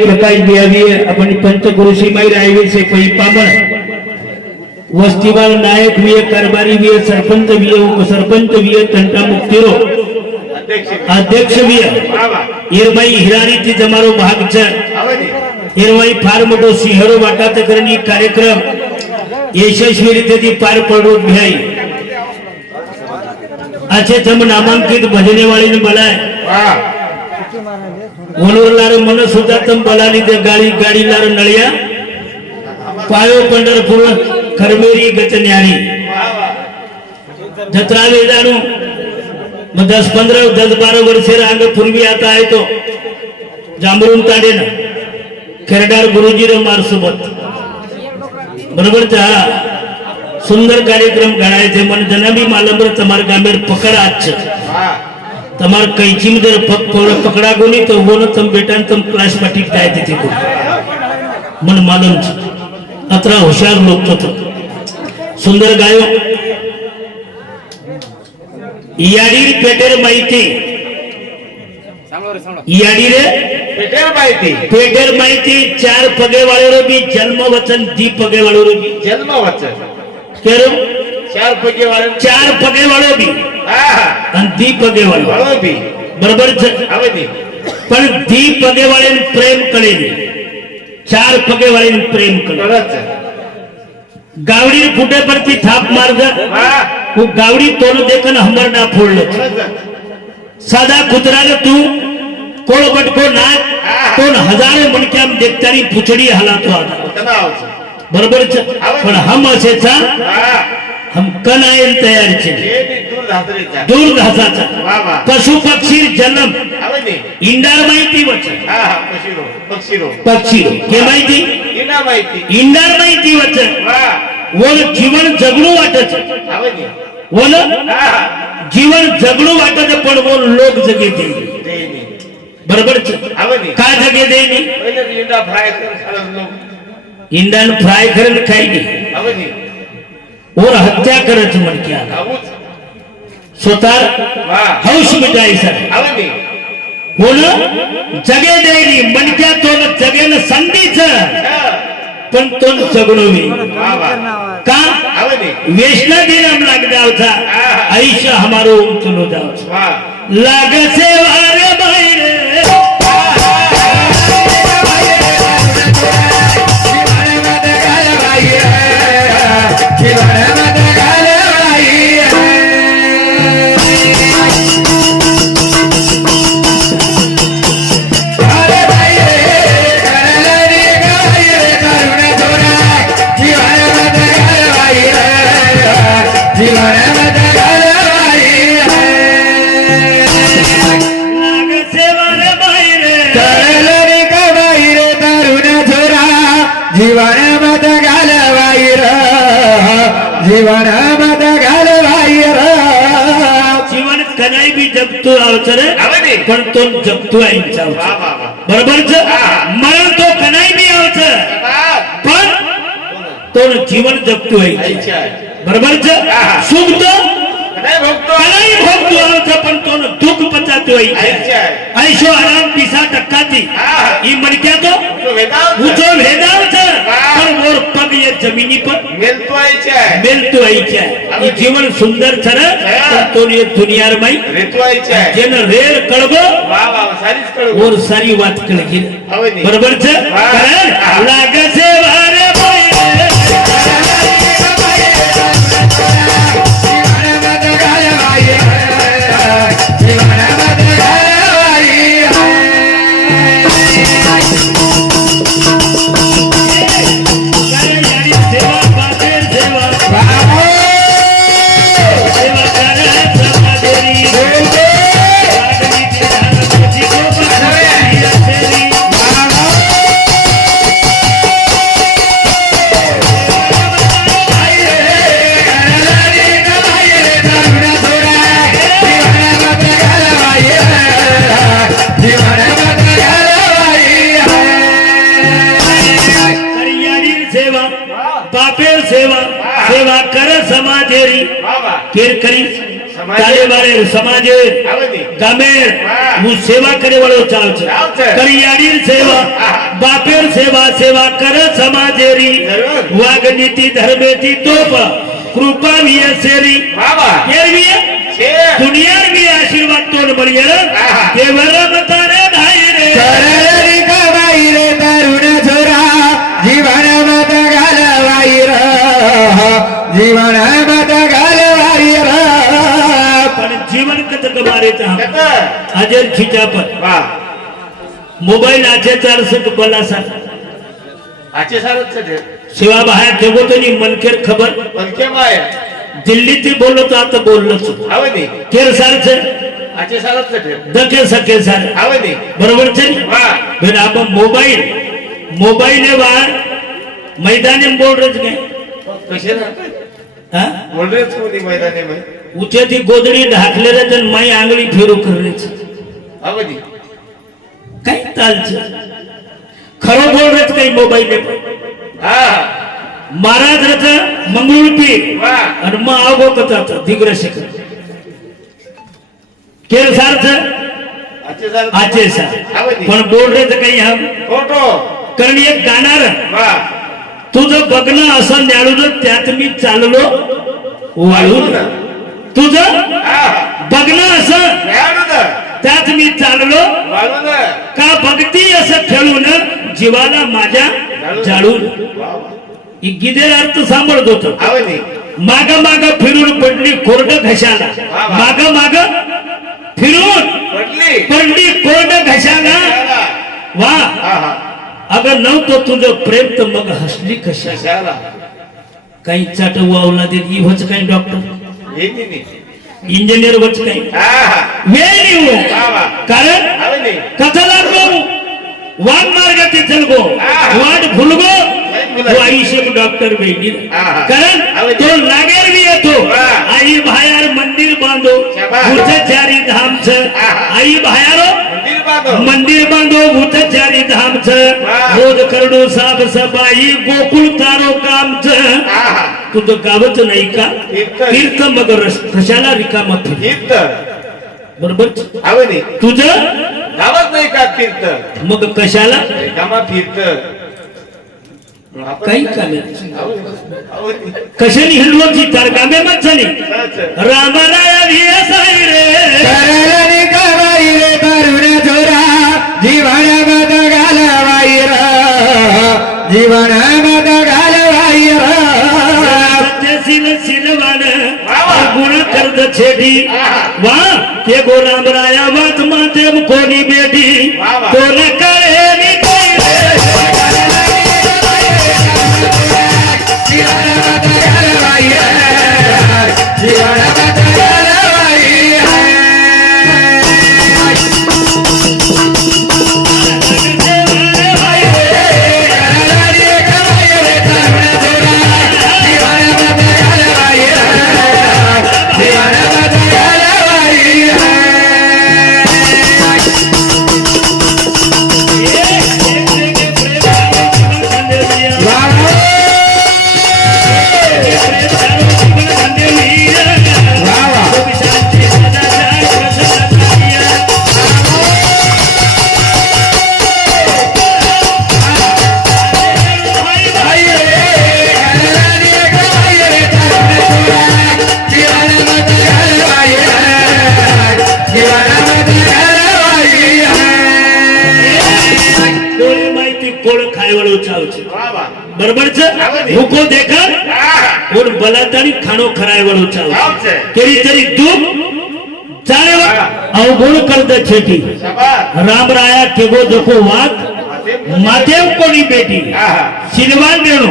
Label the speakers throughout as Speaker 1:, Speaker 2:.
Speaker 1: प्रकाश बियावी आपण पंचक्रोशी माई राहावी से पै पामण वस्तीवाल नायक विय कारभारी विय सरपंच विय उपसरपंच विय तंटा मुक्तिरो अध्यक्ष विय हिरबाई हिरारी ती जमारो भागच हिरबाई फार मोठो सिंहरो वाटात करणी कार्यक्रम यशस्वीरित्या ती पार पडू भ्याई अच्छे तम नामांकित भजने वाली बलाय वनवरलार मन सुद्धा तम बलाली ते गाडी गाडीलार नळिया पायो पंढरपूर खरमेरी गच न्यारी जत्रा वेदाणू मग दस पंधरा दस बारा वर्षे रांग पूर्वी आता आहे तो जांभरून ताडे ना खेरडार गुरुजी मार सोबत સુંદર કાર્યક્રમ ગણાય છે મને જણાવી માલમ તમારા ગામે પકડ આજ છે તમાર કઈચી મદર પકડાગો નહીં તો હોનો તમ બેટા તમ ક્લાસ માં ઠીક થાય તેથી કો મને માલમ છે અતરા હોશિયાર લોક તો સુંદર ગાયો યાડી પેટેર માહિતી યાડી રે પેટેર માહિતી પેટેર માહિતી ચાર પગે વાળો બી જન્મ વચન દી પગે વાળો બી
Speaker 2: જન્મ વચન
Speaker 1: કેરો
Speaker 2: ચાર પગે વાળા
Speaker 1: ચાર પગે વાળો બી
Speaker 2: હા
Speaker 1: અને દી પગે વાળો
Speaker 2: વાળો બી
Speaker 1: બરોબર છે
Speaker 2: આવે નહીં
Speaker 1: પણ ધી પગે વાળીને પ્રેમ કરેલી ચાર પગે વાળીને પ્રેમ કરે
Speaker 2: કરત છે
Speaker 1: ગાવડી ફૂટે પરથી થાપ મારદ
Speaker 2: હા
Speaker 1: હું ગાવડી તોનો દેખન હમર ના ફોડલો છે
Speaker 2: કરત
Speaker 1: સાદા કૂતરાને તું કોળ બટકો નાચ કોણ હજારો મણક્યામ દેખતાની પૂછડી હલાતો હતા
Speaker 2: તમે આવશે
Speaker 1: બરોબર છે? પણ હમ છે
Speaker 2: છા
Speaker 1: હમ કનાયન તૈયાર છે.
Speaker 2: દૂર ધાસા છે
Speaker 1: પશુ પક્ષી જન્મ. ઈંડાર માહિતી વચ્ચે પક્ષી કે માહિતી? ઈંડાર માહિતી. વચ્ચે ઓલ જીવન જગડું વાટે છે. ઓલ જીવન જગડું વાટે છે પણ ઓલ લોક જગે
Speaker 2: થઈ
Speaker 1: બરોબર છે? કા જગે દે
Speaker 2: નહીં
Speaker 1: इंदान
Speaker 2: फ्राई
Speaker 1: कर खाएगी। और
Speaker 2: हत्या कर
Speaker 1: चुमन देगी मन क्या तो जगह
Speaker 2: न
Speaker 1: संधि तो
Speaker 2: जगड़ो भी।
Speaker 1: का? वेचना देना लग जाओ था। ऐसा हमारो चलो
Speaker 2: जाओ।
Speaker 1: लग सेवा ભણતો
Speaker 2: જપતો આવીને ચાલ
Speaker 1: બરાબર છે? મરણ તો કનાઈ બી આવશે. પણ તો જીવન જપતું આવી છે. બરાબર છે? સુખ તો કનાઈ પણ તો દુઃખ પચાતું આવી છે. આઈશો આરામ પીસા ટક્કાથી. ઈ મન ક્યાં
Speaker 2: તો?
Speaker 1: ઊંચો ભેદાવ છે. सब
Speaker 2: या
Speaker 1: जमिनी
Speaker 2: पर
Speaker 1: मिलतवायचे जीवन सुंदर छर तो
Speaker 2: दुनियार
Speaker 1: माई रेतवायचे आहे. जन
Speaker 3: सारी बरोबर छे वारे సేవకుడి వల్ల చావచ్చు కళ్యాణి సేవ బాపేర్ సేవ సేవ కర
Speaker 1: సమాజేరి వాగనీతి ధర్మేతి తోప కృపా
Speaker 2: వియ
Speaker 1: సేరి ఏర్వియ దునియార్
Speaker 2: వియ
Speaker 1: ఆశీర్వాద్ తోడు బలియర దేవర మతా
Speaker 2: हजर खिचा पर मोबाईल
Speaker 1: आचे चार से कपला सा आचे सार
Speaker 2: से बाहेर ठेवतो
Speaker 1: तो नी खबर. मनके बाहेर. दिल्ली ते
Speaker 2: बोललो तर
Speaker 1: आता बोललोच. हवे
Speaker 2: नाही केर सार से
Speaker 1: आचे सार से
Speaker 2: सके सार.
Speaker 1: हवे नाही बरोबर
Speaker 2: छे
Speaker 1: फिर आपण मोबाईल मोबाईल ने मैदानी मैदाने बोल रच ने?
Speaker 2: मैदानी ना बोल उचे ती
Speaker 1: गोदडी ढाकलेले तर माई
Speaker 2: आंगळी
Speaker 1: फिरू करलेच खर बोल
Speaker 2: चालच
Speaker 1: खरं बोलत काही मोबाईल हा. महाराज रचा मंगळूरपीठ आणि मग
Speaker 2: अवगत दिग्र
Speaker 1: शिखर केर
Speaker 2: सारच आचे
Speaker 1: सार पण बोलरेच काही हा
Speaker 2: फोटो.
Speaker 1: कारण एक गाणार. तुझं बघणं असं न्याळून त्यात मी चाललो वाढून तुझं बघणं असं त्याच मी चाललो का भक्ती असं खेळून जीवाला माझ्या जाळून. गिदेर अर्थ सांभाळत होत. माग माग फिरून पडली कोरड घशाला. माग माग फिरून
Speaker 2: पडली.
Speaker 1: कोरड घशाला. वा अगं नव्हतं तुझं प्रेम तर मग हसली
Speaker 2: कशाला?
Speaker 1: काही चाट वावला देत इव्हच काही डॉक्टर?
Speaker 2: ఇంజనీర్ వచ్చినాయి
Speaker 1: వేణివు కరెంట్ కథలకు
Speaker 2: వాన్ మార్గతి
Speaker 1: తెలుగు వాడు భులుగు
Speaker 2: वो
Speaker 1: आयुष्य में डॉक्टर
Speaker 2: बेगी
Speaker 1: कारण तो नगर भी है
Speaker 2: तो
Speaker 1: आई भायार मंदिर बांधो मुझे चारी धाम
Speaker 2: से
Speaker 1: आई
Speaker 2: भायारो
Speaker 1: मंदिर बांधो भूत धाम धामच. बोध करणो साब सबाई गोकुल तारो काम
Speaker 2: च तू
Speaker 1: तो गावच नाही का?
Speaker 2: तीर्थ
Speaker 1: मग कशाला रिकाम
Speaker 2: तीर्थ
Speaker 1: बरोबर? तुझ?
Speaker 2: गावच नाही का तीर्थ?
Speaker 1: मग कशाला?
Speaker 2: रिकामा तीर्थ.
Speaker 1: काही कामे कशाने हिंडवची तारकामे मत झाली. रामाला रे.
Speaker 2: का?
Speaker 1: गुण कर्ज छेडी
Speaker 2: आहा.
Speaker 1: वा ते गो रामराया मत माते कोणी बेटी બરોબર છે?
Speaker 2: ભૂખો દેખર
Speaker 1: ઓર બલાતાની ખાણો
Speaker 2: ખરાય
Speaker 1: વાળો
Speaker 2: ચાલ.
Speaker 1: કેરી તરી દુખ ચાલે અવગુણ કર દે છેટી. રામ રાયા કેવો દખો વાત? માધેવ કોની બેટી? સિલવાન દેણો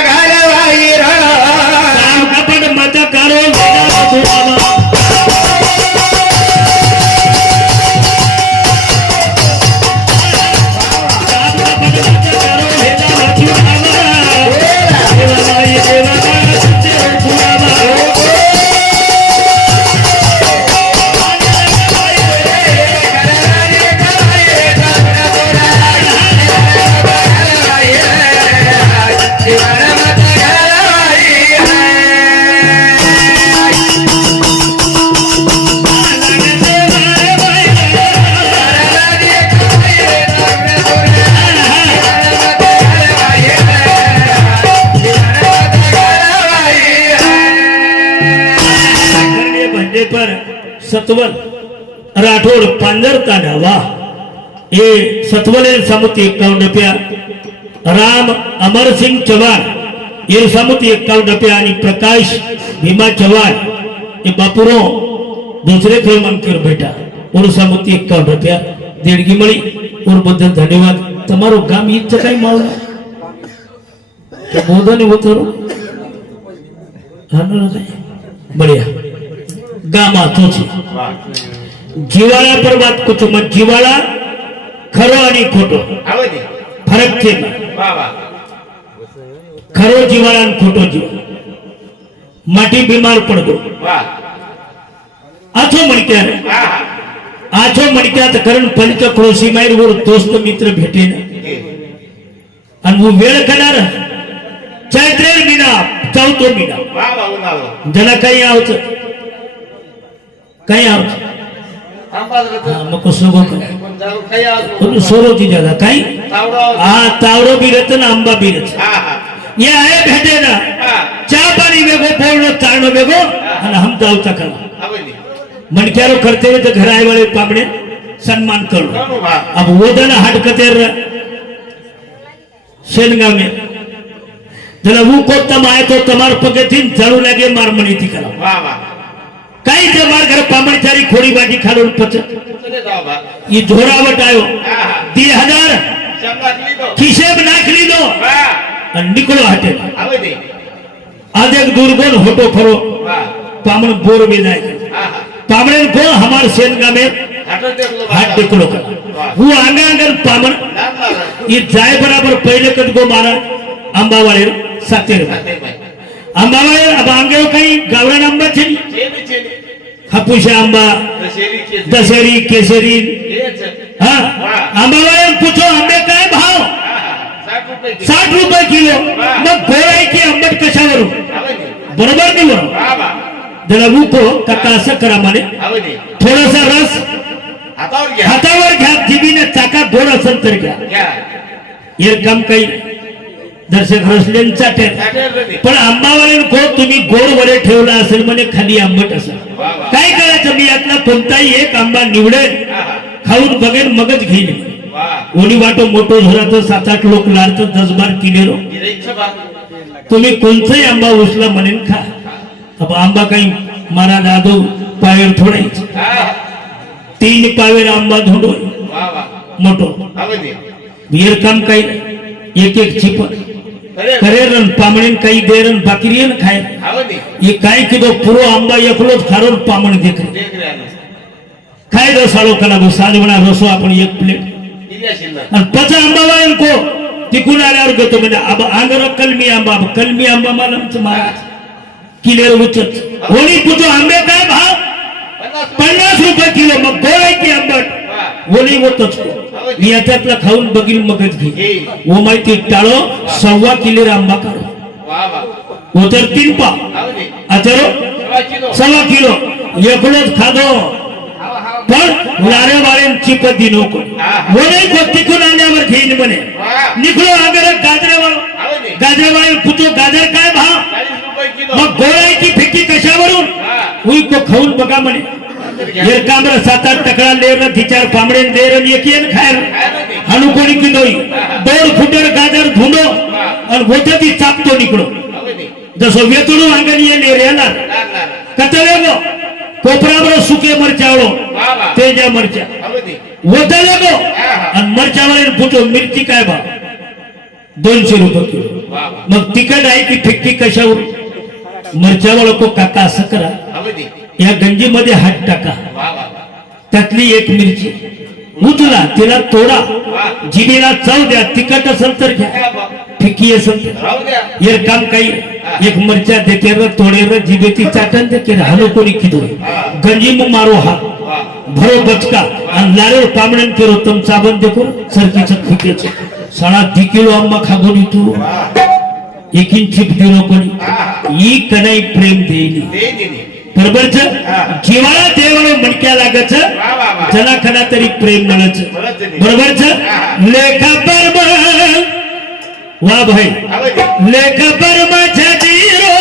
Speaker 1: સત્વર રાઠોડ પાંદરકાના વાહ એ સત્વરે સમુતિ એકાવન રૂપિયા. રામ અમરસિંહ ચવાણ એ સમુતિ એકાવન રૂપિયા અને પ્રકાશ ભીમા ચવાણ એ બાપુરો દૂસરે ફિલ્મ અંકર બેટા. ઓર સમુતિ એકાવન રૂપિયા. દેડગી મળી. ઓર બધા ધન્યવાદ. તમારું ગામ ઈ ચકાઈ માળું? બોધને વધારો હા બળ્યા બઢિયા ગામ આતો છે
Speaker 2: વાહ
Speaker 1: જીવાળા પર વાત પૂછું મત જીવાળા ખરો અને ખોટો
Speaker 2: આવે ને
Speaker 1: ફરક છે એમાં.
Speaker 2: વાહ વાહ
Speaker 1: ખરો જીવાળા અને ખોટો જીવાળા માટી બીમાર પડતો
Speaker 2: વાહ
Speaker 1: આછો મણક્યા રે
Speaker 2: હા હા
Speaker 1: આછો મણક્યા તો કરણ પંચ ક્રોશી માર ઓર દોસ્ત મિત્ર ભેટે ને
Speaker 2: એ.
Speaker 1: અને હું વેળ કરાર ચૈત્રેર મહિના ચૌથો મહિના
Speaker 2: વાહ વાહ ઉનાળો
Speaker 1: જણા કઈ આવશે કઈ આવશે
Speaker 2: આંબા જ
Speaker 1: હા, મકો સોગો કરે
Speaker 2: પણ દારૂ ખાઈ આવતું.
Speaker 1: ઓલું સોરોથી જતા કઈ
Speaker 2: તાવડો આવતો.
Speaker 1: આ તાવડો બી રહેતો ને આંબા બી રહેતો
Speaker 2: હા હા
Speaker 1: એ આયે ભેટે ના
Speaker 2: હા
Speaker 1: ચા પાણી ભેગો પોળનો તાળનો ભેગો અને હમતા આવતા કરવા
Speaker 2: આવે ને
Speaker 1: મણક્યારો કરતે હોય તો ઘર આય વાળે પામણે સન્માન કરો
Speaker 2: ઘણું વાહ
Speaker 1: अब ओदन हाट कतेर शेनगाव में जरा वो को तम आए तो तमार पगे थी झाड़ू लगे मार मनी थी करा
Speaker 2: વાહ વાહ
Speaker 1: काही जमार घर पामणचारी खोडी बाजी खालून पच ही झोरावट आयो दीड हजार.
Speaker 2: खिशेब
Speaker 1: नाखली दो आणि
Speaker 2: निकलो हटे
Speaker 1: आज एक दुर्गोन होतो फरो पामण बोर
Speaker 2: बी जाय
Speaker 1: पामणे को हमार
Speaker 2: सेन का
Speaker 1: हात
Speaker 2: हाथ
Speaker 1: निकलो का? वो. आंगा आंगन पामण. ये जाए बराबर पहिले कद गो मारा अंबावाले सातेर આંબાવાળે આંગળો કઈ ગાવડા આંબા છે હાપુસા આંબા
Speaker 2: દશેરી કેસરી
Speaker 1: હા આંબાવાળે પૂછો આંબે काय भाव? साठ रुपये किलो. मग गोड की आंबट
Speaker 2: कशावर
Speaker 1: बरोबर
Speaker 2: निवड
Speaker 1: त्याला उको काका असं करा
Speaker 2: माने
Speaker 1: थोडासा रस. हातावर घ्या. जिबीने चाका गोड असेल तर घ्या. हे काम काही दर्शक
Speaker 2: रसलेन चाटेल
Speaker 1: पण आंबावरील गोड तुम्ही गोड वडे ठेवला असेल म्हणजे खाली आंबट असेल काय करायचं? मी यातला कोणताही एक आंबा निवडेल खाऊन बघेन मगच घेईन. ओली वाटो मोठो झराचं सात आठ लोक लाडचं
Speaker 2: दसबार किनेरो.
Speaker 1: तुम्ही कोणचाही आंबा उचला म्हणेन खा. आंबा काही मारा दादो पायर थोडायच. तीन पावेर आंबा धोंडो मोठो. काम काही एक एक
Speaker 2: चिपट
Speaker 1: करेरन पामणेन काही देरन बकरीन खाय. ये काय की दो पुरो आंबा एकलोच खारोन पामण
Speaker 2: देख काय
Speaker 1: दो सालो कला दो साजवणा रसो आपण एक प्लेट. आणि पचा आंबा वायन को? तिकून आल्यावर घेतो म्हणजे अब आंगर कलमी आंबा कलमी आंबा मला महाराज किलेर उचत. होणी पुतो आंबे काय भाव? पन्नास रुपये. किलो मग गोळ्या की आंबट. बोली ಒಲಿವತ್ತೊಚ್ಚ मी याच्यातला खाऊन बघील मगच घे
Speaker 2: वो
Speaker 1: हो माहिती टाळो सव्वा किले आंबा काढो. उतर हो तीन पा.
Speaker 2: अचरो
Speaker 1: सव्वा किलो. एकडच खादो. पण लारे वाऱ्यांची पदी नको. वडे तिकून आल्यावर घेईन म्हणे. निघलो आगर गाजरेवाळ गाजरेवाळ पुतो गाजर काय भाव मग गोळ्याची फेकी कशावरून? उलको खाऊन बघा म्हणे. निरकांब्र सातात तकळा लेर थिचार पामडेन लेर एकियन खायर. हनुकोणी किदोई दोन फुटेर गाजर धुनो आणि गोठ्याची चापतो निकडो. जसं वेतुडू वांगणी ये लेर येणार. कतले गो? कोपराबर सुके मरचावळो तेजा मरचा वतले गो? आणि मरचावळे फुटो मिरची काय बा? दोनशे रुपये किलो. मग तिकट आहे की फिक्की कशावर? मरचावळ को काका असं या गंजीमध्ये हात टाका. त्यातली एक मिरची. उचला तिला तोडा. जिभेला चव द्या तिखट असेल तर घ्या. फिक्की असेल तर. काम काही एक मिरच्या देते र तोडे र जिभेची चाटण देते हलो कोणी किदो गंजी मग मारो हा. भरो बचका. आणि लारेव पामणन केरो तम चाबन देखो सरकीचं फिकेच. साडा दी किलो आंबा खागोनी तू. एकीन चिप दिलो कोणी ई कनाई प्रेम देईली. ખબર છે
Speaker 2: કેવા દેવળો મણક્યા
Speaker 1: લાગે છે જલા ખડા તરી
Speaker 2: પ્રેમ મળે
Speaker 1: છે બરોબર છે લેખા પર
Speaker 2: વાહ ભાઈ
Speaker 1: લેખા પર જજીરો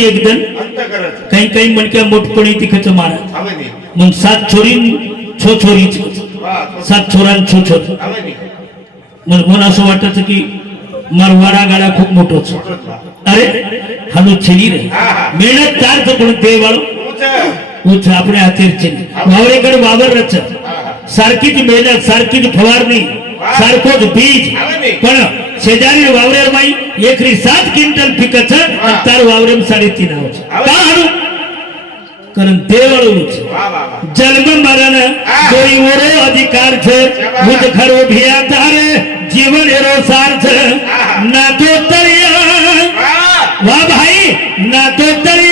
Speaker 1: ऊच एकदम काही काही मणक्या मोठपणी तिकडचं मारा मग सात छोरी छो छोरीच. सात छोरान छो छोर. मग मला असं वाटायचं की मारवाडा गाडा खूप मोठोच. अरे हालो छेली रे. मेहनत चारच पण ते वाळू. उच. आपणे हातेर छेली वावरेकडे वावर रच. सारखीच मेहनत सारखीच फवारणी. सारखोच बीज. पण शेजारी वावरे माई एकरी सात क्विंटल पिकच तार वावरे साडेतीन आवच का हाडू कारण देवळूच.
Speaker 2: जन्म
Speaker 1: मरण कोई ओरो अधिकार छ खरो भिया
Speaker 3: तारे जीवन हेरो सार ना तो तरिया. वाह
Speaker 1: भाई ना तो
Speaker 2: तरिया.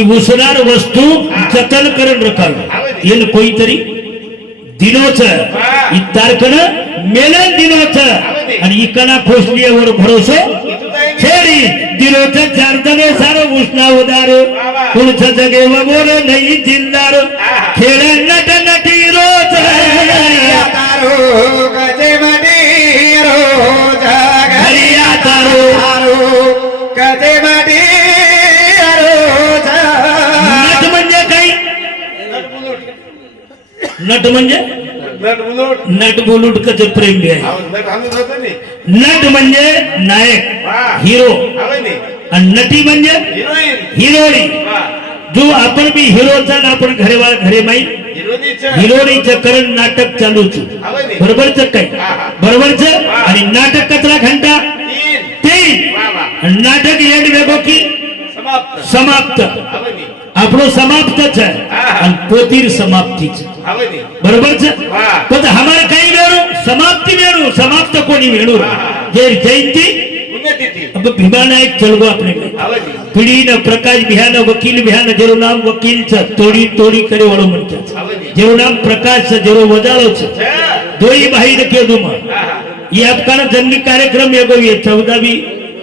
Speaker 1: जी उसणार वस्तू जतन करून रखावी येईल कोणीतरी दिनोच तारखन मेलन दिनोच आणि इकाना खोसलीवर भरोसे छेडी दिनोच
Speaker 3: चारदने सार उष्णा
Speaker 1: उदार कुणच
Speaker 3: जगे वगोर नाही
Speaker 1: जिंदार खेळ नट
Speaker 2: नटी रोज
Speaker 1: नट म्हणजे?
Speaker 2: नट बुलूट.
Speaker 1: कच प्रेम बी आहे.
Speaker 2: नट
Speaker 1: म्हणजे नायक हिरो. आणि नटी म्हणजे?
Speaker 2: हिरोईन.
Speaker 1: जो आपण बी हिरोचा ना आपण घरे वा घरे माई
Speaker 2: हिरोईनचं
Speaker 1: करण नाटक चालू छु
Speaker 2: आवनी
Speaker 1: बरोबरच काय? बरोबरच? आणि नाटक कचरा घंटा?
Speaker 2: तीन.
Speaker 1: आणि नाटक एंड वेगो की
Speaker 2: समाप्त.
Speaker 1: આપણો સમાપ્ત છે. અને પોતીર સમાપ્તિ છે. બરોબર છે? પછી અમારે કઈ વેણું? સમાપ્તિ વેણું. સમાપ્ત કોની વેણું? જે જયંતિ? ભીમાનાયક ચલવો આપણે પીડીના પ્રકાશ બિહારના વકીલ બિહારના જેનું નામ વકીલ છે તોડી તોડી કરે વાળો મનકે જેનું નામ પ્રકાશ છે જેનો વજાળો છે. દોઈ ભાઈ ને
Speaker 2: કેદુમાં
Speaker 1: એ આપકાના જન્મી કાર્યક્રમ એગોવીએ ચૌદાવી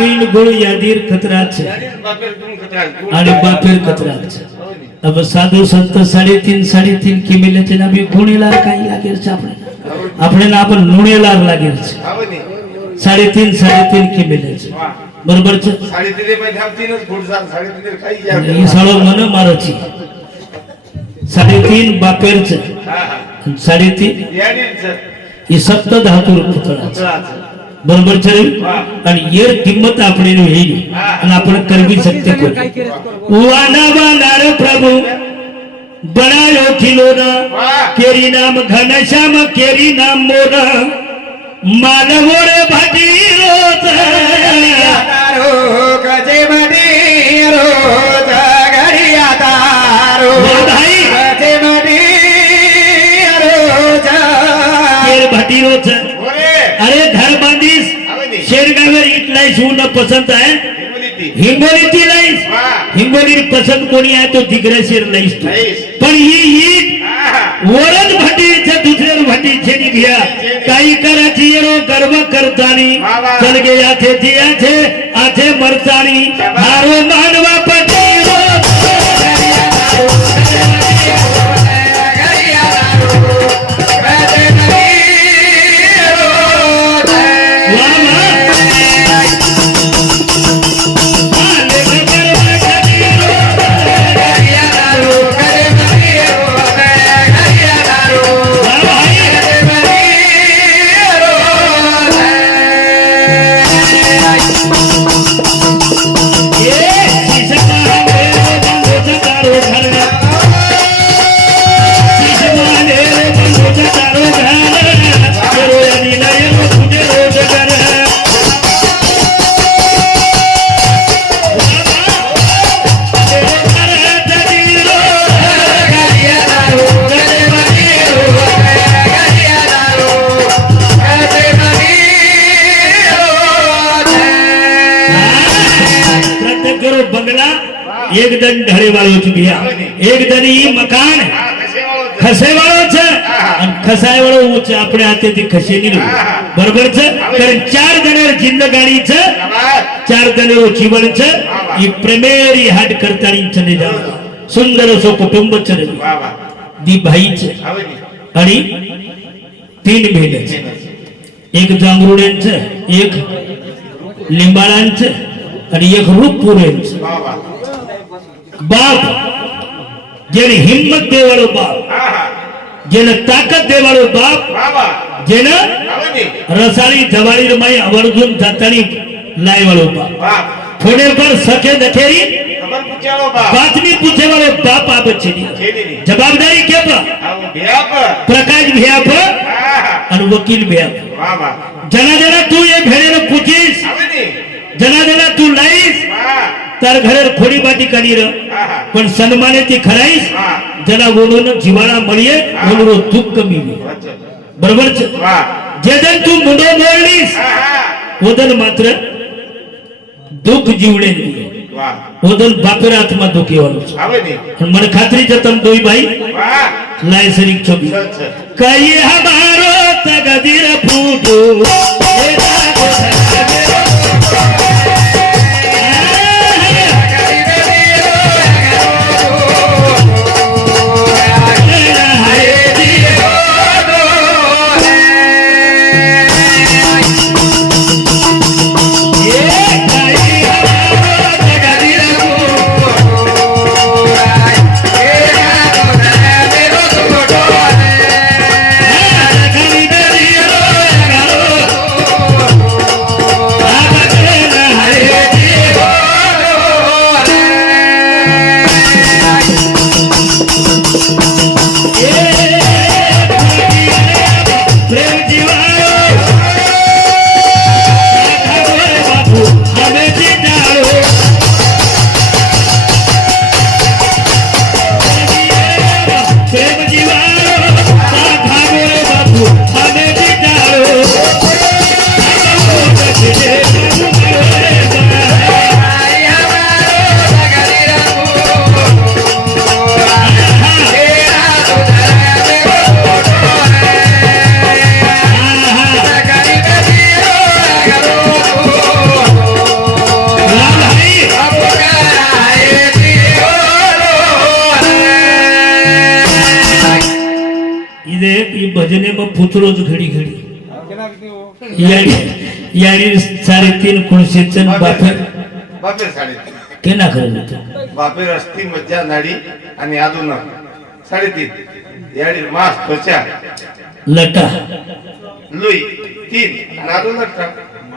Speaker 3: पिंड
Speaker 1: गोल या दीर खतरा
Speaker 2: चे
Speaker 1: आणि बापेर खतरा
Speaker 2: चे
Speaker 1: अब साधु संत साढे तीन साढे तीन
Speaker 2: की
Speaker 1: मिले थे ना भी
Speaker 2: घोड़े
Speaker 1: लार कहीं
Speaker 2: लागे रच अपने अपने ना अपन लूने
Speaker 1: लार लागे रच साढे तीन साढे तीन की मिले
Speaker 2: थे बरबर
Speaker 1: चे? साढे
Speaker 2: तीन
Speaker 1: में धाम तीन तीन कहीं
Speaker 2: ये
Speaker 1: बरोबर ठरेल? आणि येर किंमत आपण येईल आणि आपण करवी सत्य प्रभू. बनायो किलो
Speaker 2: ना
Speaker 1: केरी नाम घनश्याम केरी नाम मोरा मानवोरे भटी रोज.
Speaker 3: गजे रोज.
Speaker 1: अरे शेरगावर इथलाय शिवणं पसंत आहे. हिंगोलीची लाईस. हिंगोली पसंत कोणी आहे तो दिग्रशीर लाईस. पण ही ईद. वरद भाटीच्या दुसऱ्या भाटी छेनी घ्या काही कराची येरो गर्व करतानी. चल गे आथे ती आथे आथे मरतानी एक दन ढळे वाळूची बिया एक दन ही मकान.
Speaker 2: हा, कसे वाळवत?
Speaker 1: खसे वाळूच आणि खसाय वाळू उच आपल्या हाते ती खसे निघू बरोबरच कारण चार जण जिंदगाडीच
Speaker 2: आवाज.
Speaker 1: चार जण जीवनच ही प्रेमेरी हाट करताना निदान. सुंदर असो कुटुंब चल
Speaker 2: वा वा.
Speaker 1: दी भाईच.
Speaker 2: आवडी.
Speaker 1: आणि तीन बहिणीच एक जांभरुड्यांच एक लिंबाळांच आणि एक रूपपुऱ्यांच બાપ જેને હિંમત દેવાળો બાપ જેને તાકાત દેવાળો બાપ જેને રસાળી જવાળી રમાઈ અવળગુણ જાતાણી લાયવાળો બાપ થોડે પર સખે દખેરી પાંચમી પૂછે વાળો બાપ આપે
Speaker 2: છે
Speaker 1: જવાબદારી કે પ્રકાશ
Speaker 2: ભ્યાપ
Speaker 1: અને વકીલ
Speaker 2: ભ્યાપ
Speaker 1: જણા જણા તું એ ભેળે પૂછીશ જણા જણા તું લઈશ તાર ઘરે ખોડી બાટી કરી
Speaker 2: રહ્યો
Speaker 1: પણ સન્માને થી ખરાઈશ જેના ગોળોને જીવાળા મળીએ બોલરો તું કમી બરોબર છે? જે દન તું મુંડો
Speaker 2: બોલડીશ
Speaker 1: ઓદન માત્ર દુઃખ જીવડે નહીં. ઓદન બાપેર હાથમાં દુખેવાનું છે. મને ખાતરી છે તમે દોઈ ભાઈ
Speaker 2: લાયસરી છબી.
Speaker 1: કહીએ હમારો તગદીર ફૂટો भजने मग पुतळोच घडी घडी. यारी साडेतीन खुर्शीच बापेर
Speaker 2: बापेर साडेतीन
Speaker 1: केना खरं
Speaker 2: बापेर असती मज्जा नाडी आणि अजून साडेतीन. यारी मास त्वचा
Speaker 1: लटा.
Speaker 2: लुई तीन. नादू लटा.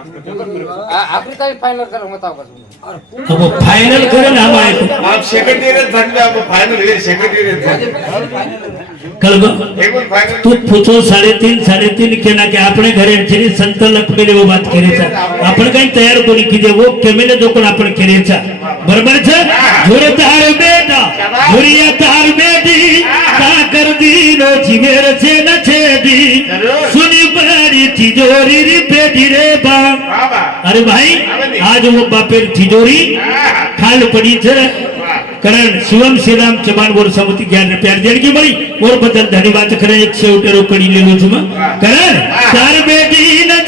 Speaker 4: आपली काही फायनल करा मत
Speaker 1: आपण फायनल करा ना
Speaker 2: आप सेकंड इयर झाले आप फायनल
Speaker 1: इयर
Speaker 2: सेकंड इयर પૂછો
Speaker 1: સાડે તીન સાડે તીન કે કે આપણે ઘરે જેની સંકલક કઈ તૈયાર કોની કીધે વો કેમેલે જો છે. બરાબર છે? સુની બરી તિજોરી રી પેટી રે બા. અરે ભાઈ આજ હું બાપે તિજોરી ખાલ પડી છે. कारण शिवम श्रीराम चमान गोर समिति ज्ञान प्यार देणगी बळी और बदल धन्यवाद करे एक से रोकड़ी ले तुम कारण चार बेटी न